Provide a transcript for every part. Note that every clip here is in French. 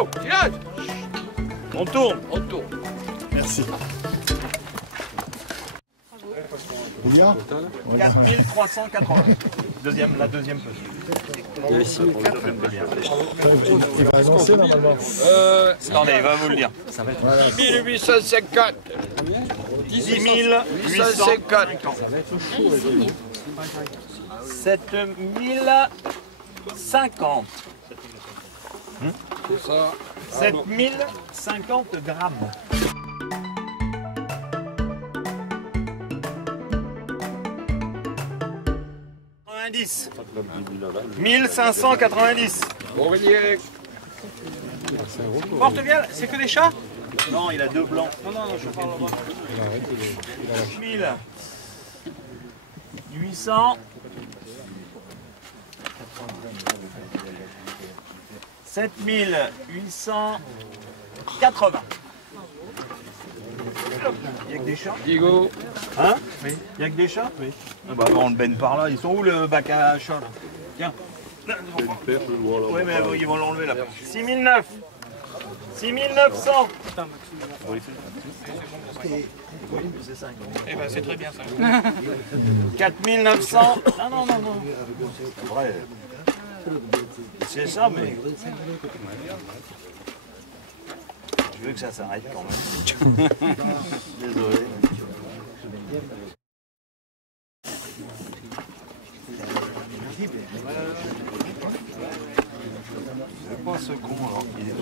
Oh, tirage. On tourne. On tourne. Merci. Combien? 4380. La deuxième petite. Il va annoncer normalement. Attendez, il va vous le dire. 1850. 10 850. 7050. C'est ça. 7050 grammes. « 1590. Aurélien. Porte bien, c'est que des chats? Non, il a deux blancs. Non, je parle là-bas. 1800. 7880. Il n'y a que des chats? Diego. Hein? Oui. Il n'y a que des chats? Oui. Ah bah, on le baigne par là. Ils sont où le bac à chat là? Tiens. Oui, mais ils vont l'enlever là. 6009. 6900. C'est ça. Eh ben c'est très bien ça. 4900. Non. Vrai. C'est ça, mais. Je veux que ça s'arrête quand même. Désolé. C'est pas ce con alors qu'il est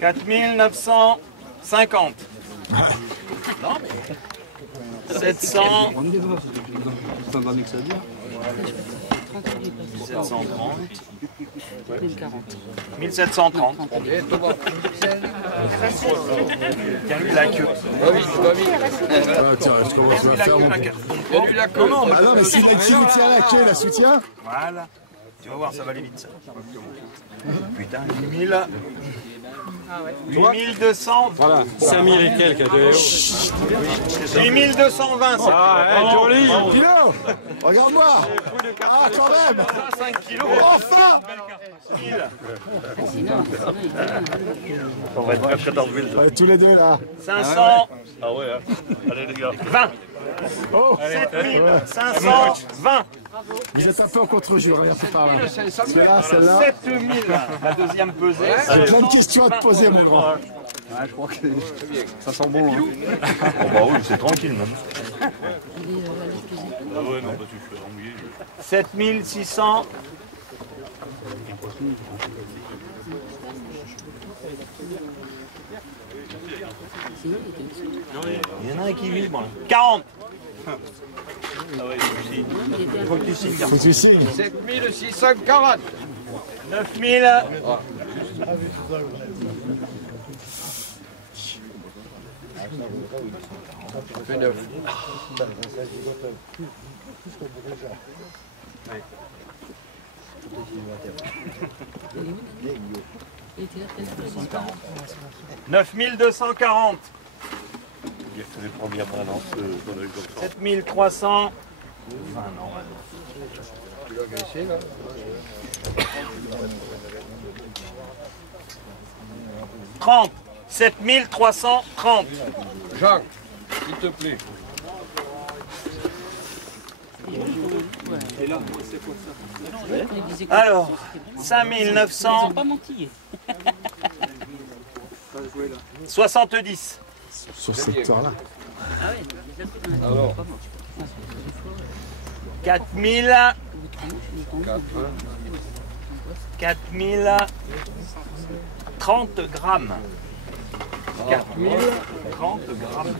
4950. Non mais. 700. 1730. 1730. Tiens, lui, la queue. Va vite, va vite. Tiens, je commence à faire mon... Il y a du la queue. Ah non, mais s'il tient la queue, la soutient. Voilà. Tu vas voir, ça va aller vite ça. Putain, 8000. 8200. Voilà, 5000 et quelques de 8220. Ah, joli. Kilo, regarde-moi. Ah, quand même. 5 kilos. Enfin. 1000. On va être très dans l'huile. Tous les deux là. 500. Ah ouais, hein. Allez les gars. 20. Oh. 7520. Vous êtes un peu en contre-jour, rien fait par là. Celle-là, celle-là. 7000. La deuxième pesée. J'ai plein de questions à te poser, mon grand. Ah, je crois que ça sent bon. Hein. Oh bah oui, c'est tranquille même. Ah ouais, non, bah tu fais ennuyé. 7600. Il y en a un qui vit, bon. 40. Ah ouais, Il faut que tu signes. Faut que tu signes. 7640. 9000. Ça fait 9. « 9240. il y a les premières balances qu'on a eu comme ça. 7300. Tu l'as glissé là? 30. 7330. Jacques, s'il te plaît. Alors, 5900. Pas menti. 70. Sur ce secteur-là. Ah ouais, Alors, 4000. 4000. 30 grammes. 4000. 30 grammes.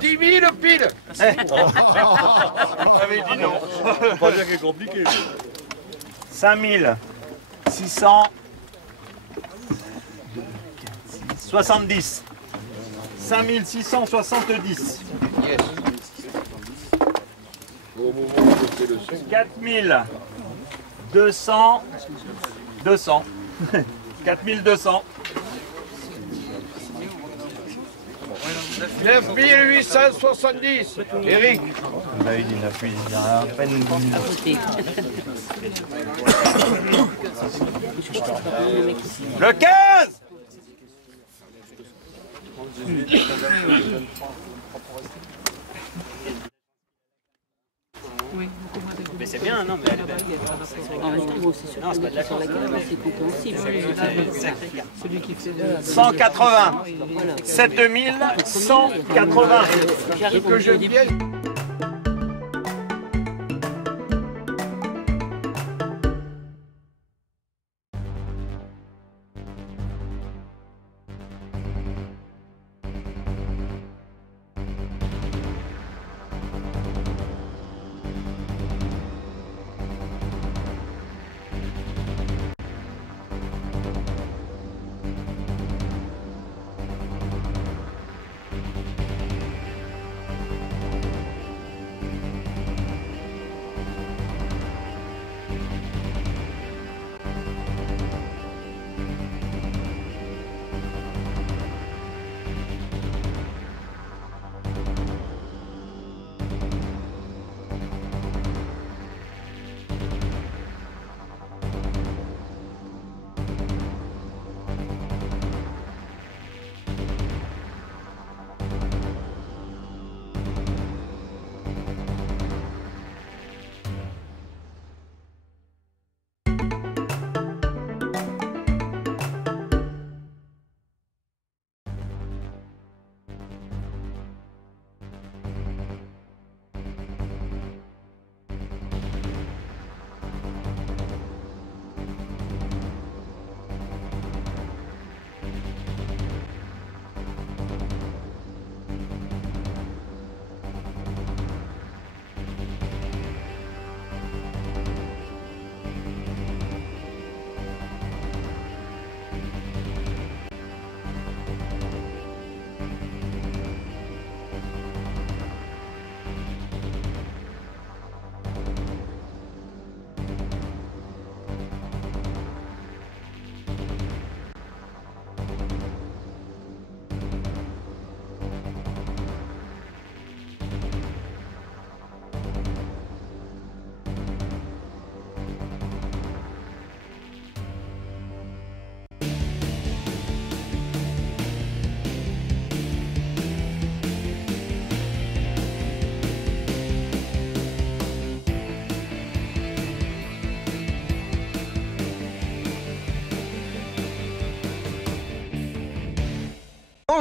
10 000 pile. J'avais dit non. Faut pas dire qu'il est compliqué. 5000. 600. 70. 5670. Yes. Au moment où je fais le son. 4000. 200. 200. 4200. 9870. Eric. Là, il dit 9, il dit à peine. Le 15. Mais c'est bien, non, mais elle est belle. En même temps, c'est sûr que la sur laquelle c'est compréhensible. 180. 7180. J'arrive Que je vienne.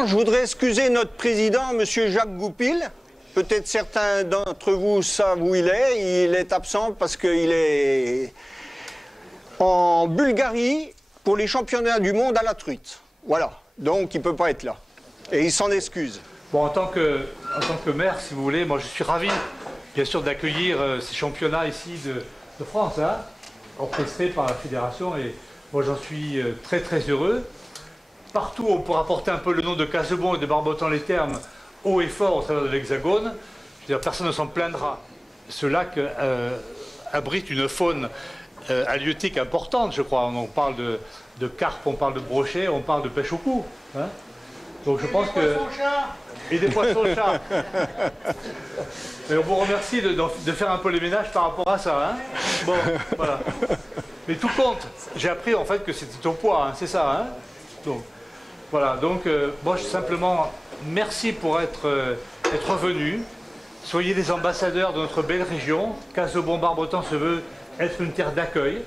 Je voudrais excuser notre président, M. Jacques Goupil. Peut-être certains d'entre vous savent où il est. Il est absent parce qu'il est en Bulgarie pour les championnats du monde à la truite. Voilà. Donc il ne peut pas être là. Et il s'en excuse. Bon, en tant que maire, si vous voulez, moi je suis ravi, bien sûr, d'accueillir ces championnats ici de France, hein, orchestrés par la fédération. Et moi j'en suis très très heureux. Partout, on pourra porter un peu le nom de Casebonne et de Barbotan-les-Thermes haut et fort au travers de l'Hexagone. Personne ne s'en plaindra. Ce lac abrite une faune halieutique importante, je crois. On parle de carpe, on parle de brochet, on parle de pêche au cou. Hein. Donc je pense que... Et des poissons-chats. Et on vous remercie de faire un peu les ménages par rapport à ça. Hein. Bon, voilà. Mais tout compte. J'ai appris en fait que c'était au poids, hein, c'est ça. Hein. Donc, voilà, donc moi simplement merci pour être venu. Soyez des ambassadeurs de notre belle région. Casebonne-Barbotan se veut être une terre d'accueil.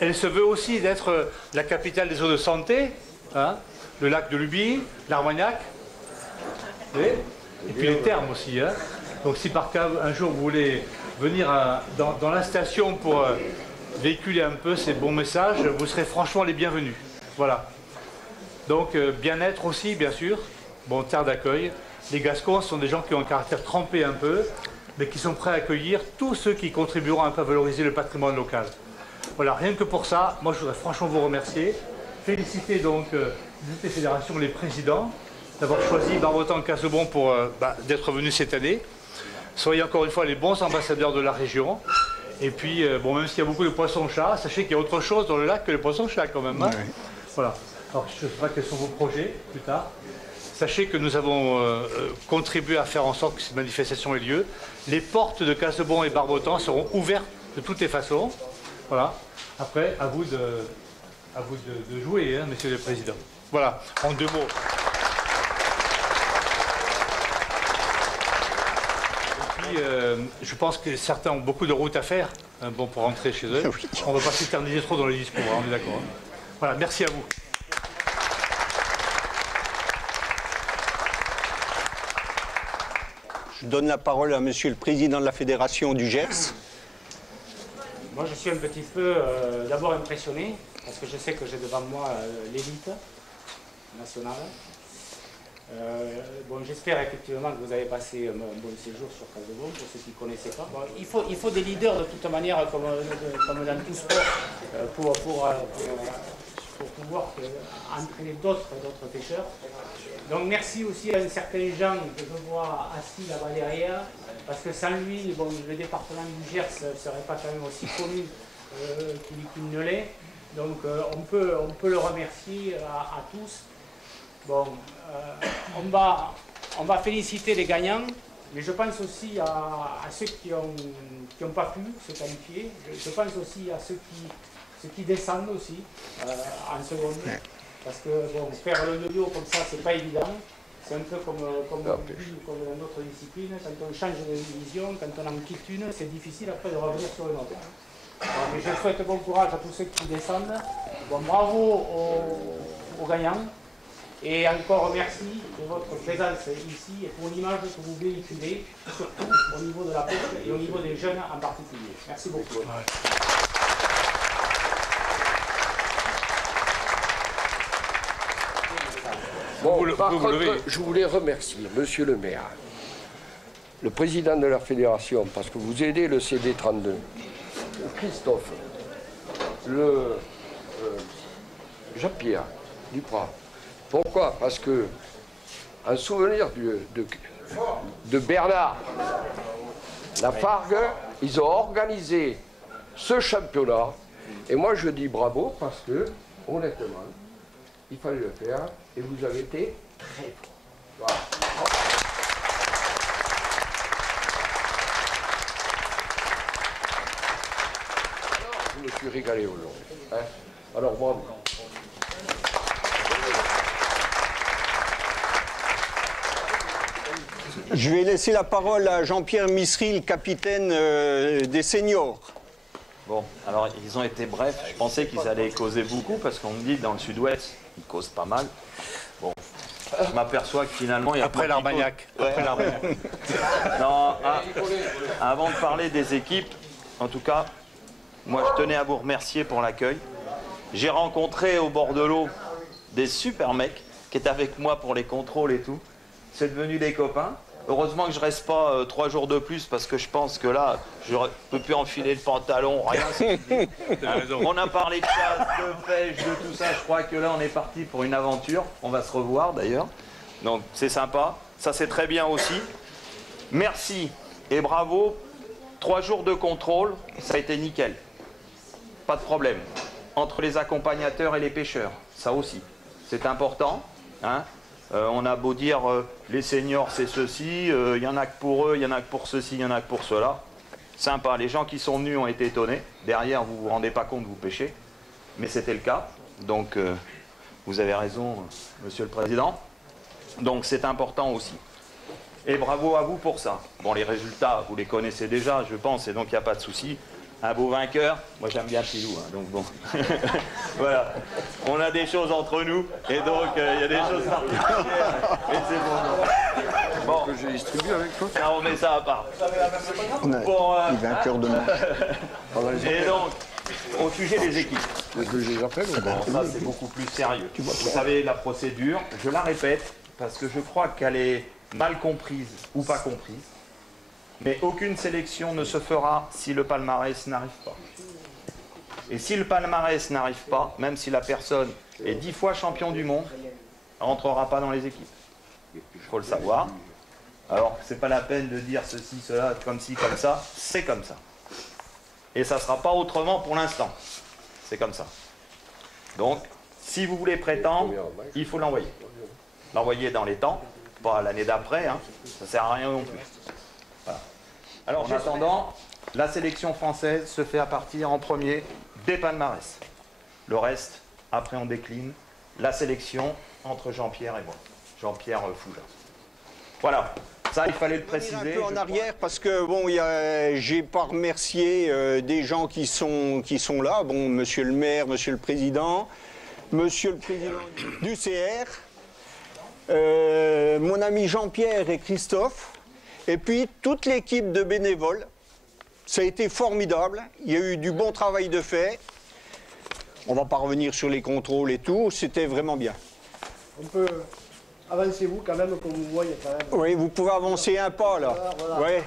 Elle se veut aussi d'être la capitale des eaux de santé, hein, le lac de Luby, l'Armagnac, et puis les thermes aussi. Hein. Donc si par cas un jour vous voulez venir dans la station pour véhiculer un peu ces bons messages, vous serez franchement les bienvenus. Voilà. Donc bien-être aussi, bien sûr, bon, terre d'accueil. Les Gascons sont des gens qui ont un caractère trempé un peu, mais qui sont prêts à accueillir tous ceux qui contribueront un peu à valoriser le patrimoine local. Voilà, rien que pour ça, moi je voudrais franchement vous remercier. Féliciter donc les fédérations, les présidents, d'avoir choisi Barbotan-Casebonne pour d'être venus cette année. Soyez encore une fois les bons ambassadeurs de la région. Et puis, bon, même s'il y a beaucoup de poissons-chats, sachez qu'il y a autre chose dans le lac que les poissons-chats quand même. Hein. Oui. Voilà. Alors, je ne sais pas quels sont vos projets plus tard. Sachez que nous avons contribué à faire en sorte que cette manifestation ait lieu. Les portes de Casebonne et Barbotan seront ouvertes de toutes les façons. Voilà. Après, à vous de jouer, hein, Monsieur le Président. Voilà, en 2 mots. Et puis, je pense que certains ont beaucoup de route à faire, hein, bon, pour rentrer chez eux. On ne va pas s'éterniser trop dans les discours, hein, on est d'accord. Hein. Voilà, merci à vous. Je donne la parole à Monsieur le Président de la Fédération du Gers. Moi, je suis un petit peu d'abord impressionné, parce que je sais que j'ai devant moi l'élite nationale. Bon, j'espère effectivement que vous avez passé un bon séjour sur Casebonne, pour ceux qui ne connaissaient pas. Bon, il faut des leaders de toute manière, comme dans tout sport, pour pouvoir entraîner d'autres pêcheurs. Donc merci aussi à un certain Jean que je vois assis là-bas derrière, parce que sans lui, bon, le département du Gers ne serait pas quand même aussi connu qu'il ne l'est. Donc on peut le remercier à tous. Bon, on va féliciter les gagnants, mais je pense aussi à ceux qui n'ont pas pu se qualifier. Je pense aussi à ceux qui descendent aussi en seconde. Parce que bon, faire le yo-yo comme ça, c'est pas évident. C'est un peu comme dans notre discipline. Quand on change de division, quand on en quitte une, c'est difficile après de revenir sur une autre. Bon, mais je souhaite bon courage à tous ceux qui descendent. Bon, bravo aux gagnants. Et encore merci pour votre présence ici et pour l'image que vous véhiculez, surtout au niveau de la pêche et au niveau des jeunes en particulier. Merci beaucoup. Bon, par contre, je voulais remercier Monsieur le maire, le président de la fédération, parce que vous aidez le CD32, Christophe, le Jean-Pierre Duprat. Pourquoi? Parce que, en souvenir de Bernard Lafargue, ils ont organisé ce championnat. Et moi, je dis bravo parce que, honnêtement, il fallait le faire et vous avez été très fort. Voilà. Je me suis régalé aujourd'hui. Hein? Alors, bravo. Je vais laisser la parole à Jean-Pierre Misseril, capitaine des seniors. Bon, alors ils ont été brefs. Je pensais qu'ils allaient causer beaucoup parce qu'on me dit dans le sud-ouest, ils causent pas mal. Bon, je m'aperçois que finalement il y a après l'Armagnac. Ouais. Après l'Armagnac. Non, avant de parler des équipes, en tout cas, moi je tenais à vous remercier pour l'accueil. J'ai rencontré au bord de l'eau des super mecs qui étaient avec moi pour les contrôles et tout. C'est devenu des copains. Heureusement que je reste pas 3 jours de plus parce que je pense que là, je ne peux plus enfiler le pantalon, rien. On a parlé de chasse, de pêche, de tout ça. Je crois que là, on est parti pour une aventure. On va se revoir d'ailleurs. Donc c'est sympa. Ça, c'est très bien aussi. Merci et bravo. 3 jours de contrôle, ça a été nickel. Pas de problème. Entre les accompagnateurs et les pêcheurs, ça aussi. C'est important. Hein. On a beau dire les seniors c'est ceci, il y en a que pour eux, il y en a que pour ceci, il y en a que pour cela. Sympa, les gens qui sont venus ont été étonnés. Derrière, vous ne vous rendez pas compte, vous pêchez. Mais c'était le cas. Donc, vous avez raison, Monsieur le Président. Donc, c'est important aussi. Et bravo à vous pour ça. Bon, les résultats, vous les connaissez déjà, je pense, et donc il n'y a pas de souci. Un beau vainqueur, moi j'aime bien Pilou, hein, donc bon. Voilà, on a des choses entre nous, et donc il y a des choses particulières. Et c'est bon. Bon, je distribue avec toi. On met ça à part. Bon, il vainqueur de et donc, au sujet des équipes. Je les appelle ou bon, ça c'est beaucoup plus sérieux. Vous savez, la procédure, je la répète, parce que je crois qu'elle est mal comprise ou pas comprise. Mais aucune sélection ne se fera si le palmarès n'arrive pas. Et si le palmarès n'arrive pas, même si la personne est 10 fois champion du monde, elle ne rentrera pas dans les équipes. Il faut le savoir. Alors, ce n'est pas la peine de dire ceci, cela, comme ci, comme ça. C'est comme ça. Et ça ne sera pas autrement pour l'instant. C'est comme ça. Donc, si vous voulez prétendre, il faut l'envoyer. l'envoyer dans les temps, pas l'année d'après, hein. Ça sert à rien non plus. Voilà. Alors en attendant, la sélection française se fait à partir en premier des palmarès. Le reste, après on décline la sélection entre Jean-Pierre et moi, Jean-Pierre Fougin. Voilà. Ça, il fallait le préciser. Un peu en arrière parce que bon, j'ai pas remercié des gens qui sont là. Bon, Monsieur le maire, Monsieur le président du CR, mon ami Jean-Pierre et Christophe, et puis toute l'équipe de bénévoles. Ça a été formidable. Il y a eu du bon travail de fait. On va pas revenir sur les contrôles et tout. C'était vraiment bien. On peut. Avancez-vous quand même, comme vous voyez quand même. Oui, vous pouvez avancer un pas là. Voilà. Ouais.